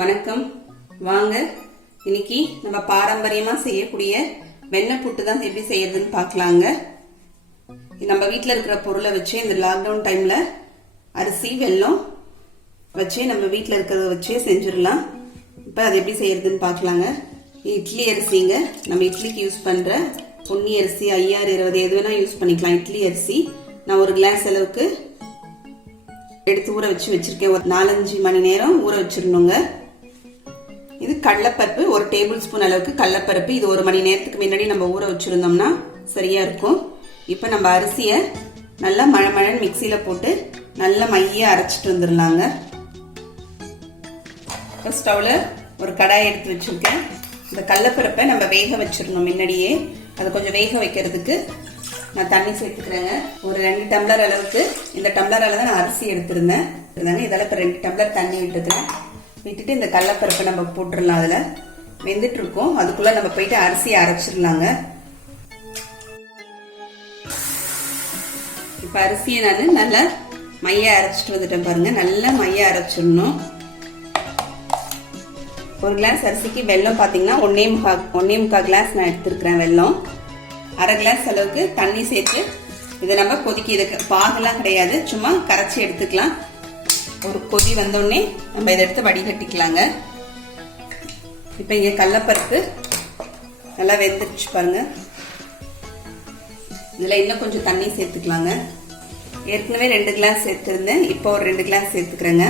வணக்கம். வாங்க இன்னைக்கு நம்ம பாரம்பரியமா செய்யக்கூடிய வெண்ணெய் புட்டு தான் எப்படி செய்யறதுன்னு பார்க்கலாங்க. நம்ம வீட்டில் இருக்கிற பொருளை வச்சு இந்த லாக்டவுன் டைம்ல அரிசி வெல்லம் வச்சு நம்ம வீட்டில் இருக்கிறத வச்சே செஞ்சிடலாம். இப்போ அது எப்படி செய்யறதுன்னு பார்க்கலாங்க. இட்லி அரிசிங்க, நம்ம இட்லிக்கு யூஸ் பண்ற பொன்னி அரிசி 5020 எது வேணா யூஸ் பண்ணிக்கலாம். இட்லி அரிசி நான் ஒரு கிளாஸ் அளவுக்கு எடுத்து ஊற வச்சு வச்சிருக்கேன். ஒரு 4-5 மணி நேரம் ஊற வச்சிடணுங்க. இது கடலைப்பருப்பு, ஒரு டேபிள் ஸ்பூன் அளவுக்கு கடலைப்பருப்பு. இது 1 மணி நேரத்துக்கு முன்னாடி நம்ம ஊற வச்சிருந்தோம்னா சரியா இருக்கும். இப்போ நம்ம அரிசியை நல்லா மழமழன்னு மிக்சியில போட்டு நல்லா மைய அரைச்சிட்டு வந்துடலாங்க. இப்போ ஸ்டவ்ல ஒரு கடாய் எடுத்து வச்சிருக்கேன். இந்த கடலைப்பருப்பை நம்ம வேக வச்சிடணும். முன்னாடியே அதை கொஞ்சம் வேக வைக்கிறதுக்கு நான் தண்ணி சேர்த்துக்கிறேங்க. ஒரு 2 டம்ளர் அளவுக்கு, இந்த டம்ளரால தான் நான் அரிசி எடுத்திருந்தேன். இதெல்லாம் இப்போ 2 டம்ளர் தண்ணி விட்டுக்கிறேன். விட்டுட்டு இந்த கடலைப்பருப்பை நம்ம போட்டுடலாம். அதில் வெந்துட்டு இருக்கோம். அதுக்குள்ள நம்ம போயிட்டு அரிசியை அரைச்சிடலாங்க. இப்போ அரிசியை நான் நல்லா மைய அரைச்சிட்டு வந்துட்டேன் பாருங்க. நல்லா மைய அரைச்சிடணும். ஒரு கிளாஸ் அரிசிக்கு வெல்லம் பார்த்தீங்கன்னா 1.25 கிளாஸ் நான் எடுத்துருக்கிறேன் வெல்லம். அரை கிளாஸ் அளவுக்கு தண்ணி சேர்த்து இதை நம்ம கொதிக்க, இதுக்கு பாகெல்லாம் கிடையாது, சும்மா கரைச்சி எடுத்துக்கலாம். ஒரு கொதி வந்தோடனே நம்ம இதை எடுத்து வடிகட்டிக்கலாங்க. இப்போ இங்கே கடலைப்பருப்பு நல்லா வெந்துருச்சு பாருங்க. இதில் இன்னும் கொஞ்சம் தண்ணி சேர்த்துக்கலாங்க. ஏற்கனவே 2 கிளாஸ் சேர்த்துருந்தேன், இப்போ ஒரு 2 கிளாஸ் சேர்த்துக்கிறேங்க.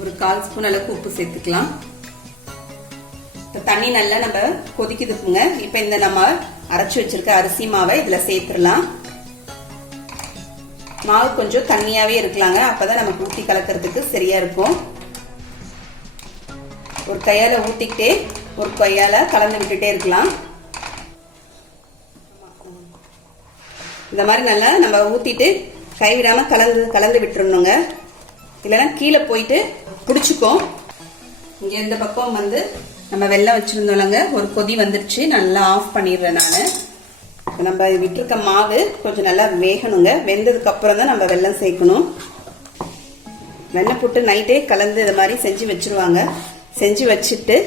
ஒரு 1/4 ஸ்பூன் அளவுக்கு உப்பு சேர்த்துக்கலாம். தண்ணி நல்லா நம்ம கொதிக்குதுங்க. இப்ப இந்த நம்ம அரைச்சு வச்சிருக்க அரிசி மாவை இதுல சேர்த்துடலாம். மாவு கொஞ்சம் தண்ணியாவே இருக்கலாங்க, அப்பதான் நமக்கு ஊத்தி கலக்கிறதுக்கு சரியா இருக்கும். ஒரு கையால ஊத்திக்கிட்டே ஒரு கையால கலந்து விட்டுட்டே இருக்கலாம். இந்த மாதிரி நல்லா நம்ம ஊத்திட்டு கைவிடாம கலந்து விட்டுறணுங்க. இல்லைன்னா கீழே போயிட்டு பிடிச்சுக்கும். இங்க இந்த பக்கம் வந்து நம்ம வெல்லம் வச்சிருந்தோம்லங்க, ஒரு கொதி வந்துருச்சு. நல்லா ஆஃப் பண்ணிடுறேன் நான். நம்ம விட்டுருக்க மாவு கொஞ்சம் நல்லா வேகணுங்க. வெந்ததுக்கு அப்புறம் தான் நம்ம வெல்லம் சேர்க்கணும். வெண்ணெய் புட்டு நைட்டே கலந்து இது மாதிரி செஞ்சு வச்சிருவாங்க. செஞ்சு வச்சுட்டு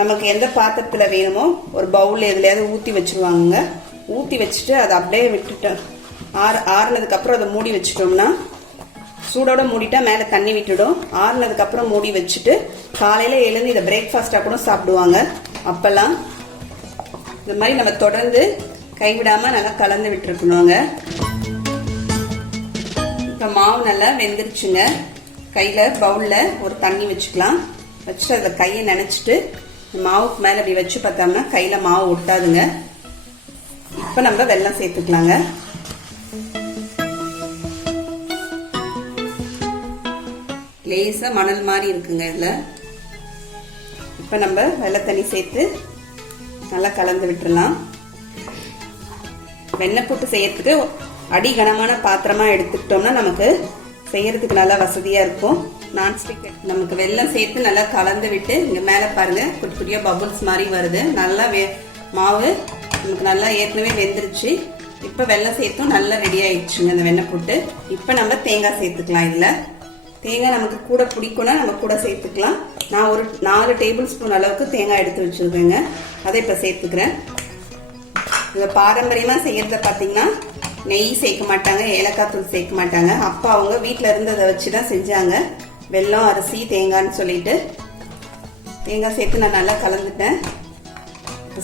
நமக்கு எந்த பாத்திரத்தில் வேணுமோ ஒரு பவுல் எதுலையாவது ஊற்றி வச்சிருவாங்க. ஊற்றி வச்சுட்டு அதை அப்படியே விட்டுட்டோம். ஆறுனதுக்கு அப்புறம் அதை மூடி வச்சுட்டோம்னா, சூடோட மூடிட்டா மேலே தண்ணி விட்டுடும். ஆறுனதுக்கு அப்புறம் மூடி வச்சுட்டு காலையில எழுந்து இதை பிரேக்ஃபாஸ்டா கூட சாப்பிடுவாங்க. அப்பெல்லாம் இந்த மாதிரி நம்ம தொடர்ந்து கைவிடாம நல்லா கலந்து விட்டுருக்கணுங்க. இப்போ மாவு நல்லா வெந்துருச்சுங்க. கையில பவுல்ல ஒரு தண்ணி வச்சுக்கலாம். வச்சுட்டு அதில் கையை நினைச்சிட்டு மாவுக்கு மேலே அப்படி வச்சு பார்த்தோம்னா கையில மாவு ஒட்டாதுங்க. இப்போ நம்ம வெல்லம் சேர்த்துக்கலாங்க. லேசா மணல் மாதிரி இருக்குங்க இதுல. இப்ப நம்ம வெள்ளை தண்ணி சேர்த்து நல்லா கலந்து விட்டுறலாம். வெண்ணெய் புட்டு செய்யறதுக்கு அடி கனமான பாத்திரமா எடுத்துக்கிட்டோம்னா நமக்கு செய்யறதுக்கு நல்லா வசதியா இருக்கும். நான்ஸ்டிக் நமக்கு வெல்லம் சேர்த்து நல்லா கலந்து விட்டு இங்க மேல பாருங்க குட்டி குட்டியா பபுள்ஸ் மாதிரி வருது. நல்லா மாவு நமக்கு நல்லா ஏற்கனவே வெந்துருச்சு. இப்ப வெல்லம் சேர்த்தும் நல்லா ரெடி ஆயிடுச்சுங்க இந்த வெண்ணெய் புட்டு. இப்ப நம்ம தேங்காய் சேர்த்துக்கலாம். இதுல தேங்காய் நமக்கு கூட பிடிக்கும்னா நம்ம கூட சேர்த்துக்கலாம். நான் ஒரு 4 டேபிள் ஸ்பூன் அளவுக்கு தேங்காய் எடுத்து வச்சிருக்கேங்க. அதை இப்போ சேர்த்துக்கிறேன். இதை பாரம்பரியமாக செய்யறத பார்த்தீங்கன்னா நெய் சேர்க்க மாட்டாங்க, ஏலக்காய் தூள் சேர்க்க மாட்டாங்க. அப்பா அவங்க வீட்டில் இருந்ததை வச்சு தான் செஞ்சாங்க. வெல்லம், அரிசி, தேங்காய்னு சொல்லிட்டு தேங்காய் சேர்த்து நான் நல்லா கலந்துட்டேன்.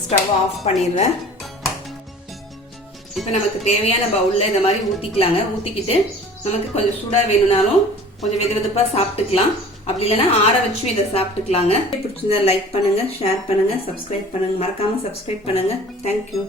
ஸ்டவ் ஆஃப் பண்ணிடுறேன். இப்போ நமக்கு தேவையான பவுலில் இந்த மாதிரி ஊற்றிக்கலாங்க. ஊற்றிக்கிட்டு நமக்கு கொஞ்சம் சூடாக வேணும்னாலும் கொஞ்சம் வெதுவெதுப்பா சாப்பிட்டுக்கலாம். அப்படி இல்லைன்னா ஆற வச்சும் இதை சாப்பிட்டுக்கலாங்க. பிடிச்சிருந்தா லைக் பண்ணுங்க, ஷேர் பண்ணுங்க, சப்ஸ்கிரைப் பண்ணுங்க. மறக்காம சப்ஸ்கிரைப் பண்ணுங்க. தேங்க்யூ.